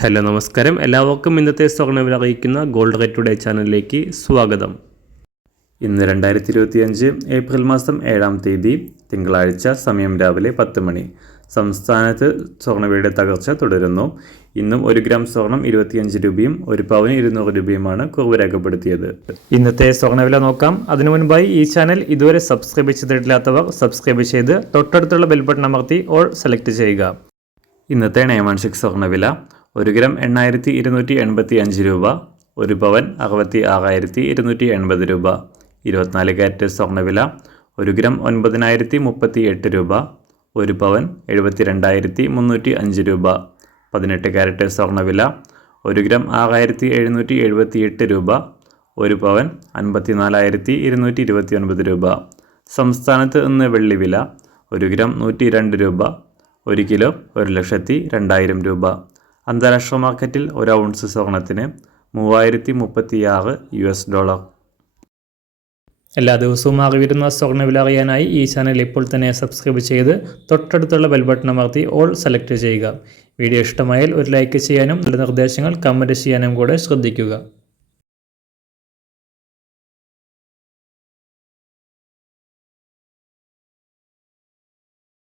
Hello നമസ്കാരം, എല്ലാവർക്കും ഇന്നത്തെ സ്വർണ്ണവില അറിയിക്കുന്ന ഗോൾഡ് റേറ്റ് ടുഡേ ചാനലിലേക്ക് സ്വാഗതം. ഇന്ന് 2025 ഏപ്രിൽ മാസം 7-ാം തീയതി തിങ്കളാഴ്ച, സമയം രാവിലെ 10 മണി. സംസ്ഥാനത്ത് സ്വർണ്ണവിലയുടെ തകർച്ച തുടരുന്നു. ഇന്നും 1 ഗ്രാം സ്വർണം 25 രൂപയും 1 പവന് 200 രൂപയുമാണ് കുറവ് രേഖപ്പെടുത്തിയത്. ഇന്നത്തെ സ്വർണ്ണവില നോക്കാം. അതിനു മുൻപായി ഈ ചാനൽ ഇതുവരെ സബ്സ്ക്രൈബ് ചെയ്തിട്ടില്ലാത്തവർ സബ്സ്ക്രൈബ് ചെയ്ത് തൊട്ടടുത്തുള്ള ബെൽ ബട്ടൺ അമർത്തി ഓൾ സെലക്ട് ചെയ്യുക. ഇന്നത്തെ 916 സ്വർണ്ണവില 1 ഗ്രാം 8285 രൂപ, 1 പവൻ 66,280 രൂപ. 24 കാരറ്റ് സ്വർണ്ണവില 1 ഗ്രാം 9038 രൂപ, 1 പവൻ 72,305 രൂപ. 18 കാരറ്റ് സ്വർണ്ണവില 1 ഗ്രാം 6,778 രൂപ, 1 പവൻ 54,229 രൂപ. സംസ്ഥാനത്ത് ഇന്ന് വെള്ളിവില 1 ഗ്രാം 102 രൂപ, 1 കിലോ 1,02,000 രൂപ. അന്താരാഷ്ട്ര മാർക്കറ്റിൽ 1 ഔൺസ് സ്വർണത്തിന് $3036. എല്ലാ ദിവസവും അറിവിരുന്ന സ്വർണ്ണവില അറിയാനായി ഈ ചാനൽ ഇപ്പോൾ തന്നെ സബ്സ്ക്രൈബ് ചെയ്ത് തൊട്ടടുത്തുള്ള ബെൽ ബട്ടൺ അമർത്തി ഓൾ സെലക്ട് ചെയ്യുക. വീഡിയോ ഇഷ്ടമായാൽ ഒരു ലൈക്ക് ചെയ്യാനും നല്ല നിർദ്ദേശങ്ങൾ കമൻറ്റ് ചെയ്യാനും കൂടെ ശ്രദ്ധിക്കുക.